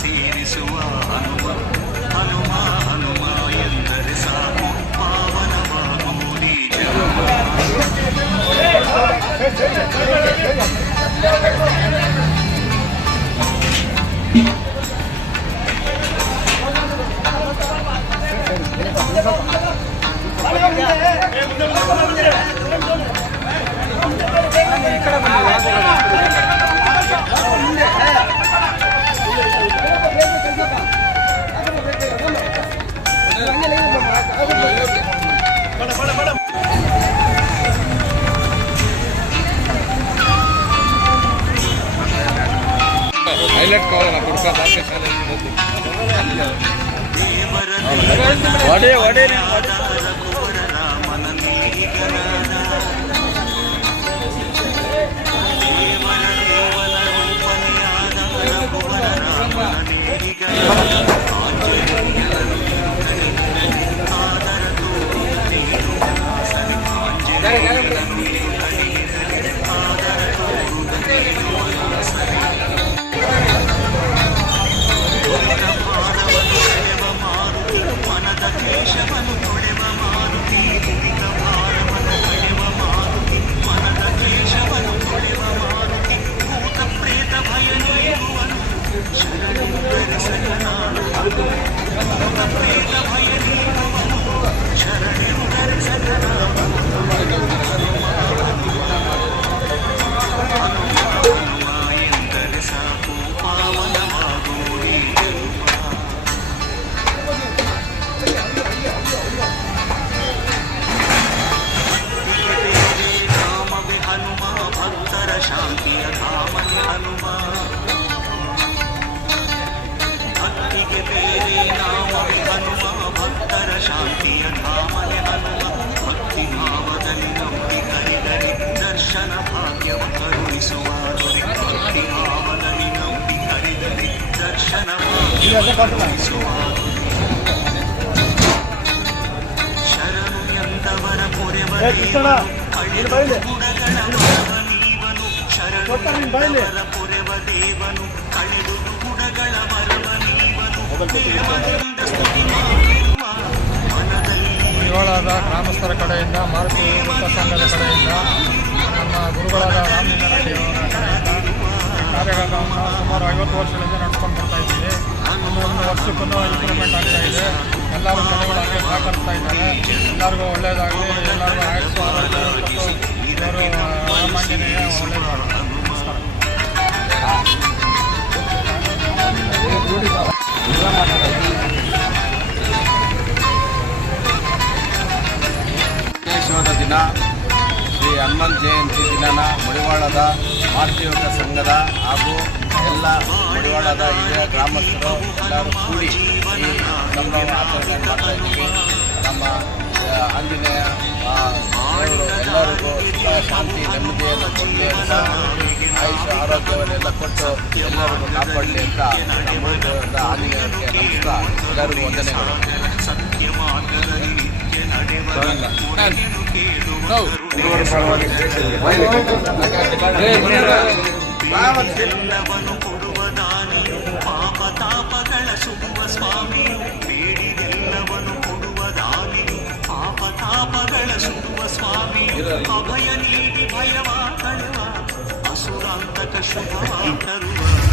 ಸೇರಿಸುವ ಹನುಮ ಹನುಮ హైలైట్ కావాలి నాకు కొడుకు వడే వడే ದೇವನು ಕಳೆದು ಗುಣಗಳ ಮರವ ನೀವನು ದೇವನಿಂದ ಸ್ತುತಿ ಮಾಡಿರುವ ಮನದಲ್ಲಿ ಮಡಿವಾಳದ ಗ್ರಾಮಸ್ಥರ ಕಡೆಯಿಂದ ಮಾರುತಿ ವೃತ್ತ ಸಂಘದ ಕಡೆಯಿಂದ ನಮ್ಮ ಗುರುಗಳಾದ ರಾಮಲಿಂಗ ರೆಡ್ಡಿ ಅವರ ಕಡೆಯಿಂದ ಈ ಕಾರ್ಯಕ್ರಮವನ್ನು ಸುಮಾರು ಐವತ್ತು ವರ್ಷಗಳಿಂದ ನಡ್ಕೊಂಡು ಬರ್ತಾ ಇದ್ದೀವಿ. ಒಂದು ವರ್ಷಕ್ಕೂ ಇಂಪ್ರೂವ್ಮೆಂಟ್ ಆಗ್ತಾ ಇದೆ. ಎಲ್ಲರೂ ಜನಗಳಾಗಿ ಸಹಕರಿಸ್ತಾ ಇದ್ದಾರೆ. ಎಲ್ಲರಿಗೂ ಒಳ್ಳೆಯದಾಗಲಿ ಎಲ್ಲರಿಗೂ ಆಯಸ್ಸು, ಆರೋಗ್ಯ ಇವರು ರಾಮಾಂಜನೇಯ ಒಳ್ಳೆಯದು ನಮಸ್ಕಾರ. ವಿಶ್ವದ ದಿನ. ಶ್ರೀ ಹನುಮಂತ ಜಯಂತಿ ದಿನನ ಮಡಿವಾಳದ ಮಾರುತಿ ಯುವಕ ಸಂಘದ ಹಾಗೂ ಎಲ್ಲ ಮಡಿವಾಳದ ಹಿರಿಯ ಗ್ರಾಮಸ್ಥರು ಎಲ್ಲರೂ ಕೂಡಿ ಈ ಸಂಭ್ರಮ ಆಚರಣೆ ಮಾಡ್ತಾ ಇದ್ದೀವಿ. ನಮ್ಮ ಅಂದಿನ ಆಂಜನೇಯ ಆ, ದೇವರು ಎಲ್ಲರಿಗೂ ಸುಖ ಶಾಂತಿ ನೆಮ್ಮದಿಯನ್ನು ಕೊಡಲಿ ಅಂತ ಆಯುಷ ಆರೋಗ್ಯವನ್ನೆಲ್ಲ ಕೊಟ್ಟು ಎಲ್ಲರಿಗೂ ಕಾಪಾಡಲಿ ಅಂತ ನಮ್ಮ ಆಂಜನೇಯರಿಗೆ ನಮಸ್ಕಾರ. ಎಲ್ಲರಿಗೂ ವಂದನೆಗಳು. ನಿತ್ಯ ನಡೆವ ಎಲ್ಲವನ್ನು ಕೊಡುವ ದಾನಿಯು ಪಾಪ ತಾಪಗಳ ಸುಡುವ ಸ್ವಾಮಿಯು ಬೇಡಿದೆಲ್ಲವನ್ನು ಕೊಡುವ ದಾನಿಯು ಪಾಪ ತಾಪಗಳ ಸುಡುವ ಸ್ವಾಮಿಯು ಅಭಯ ನೀಡಿ ಭಯವಾ ತಳುವ ಅಸುರಾಂತಕ ಶುಭವಾ ತರುವ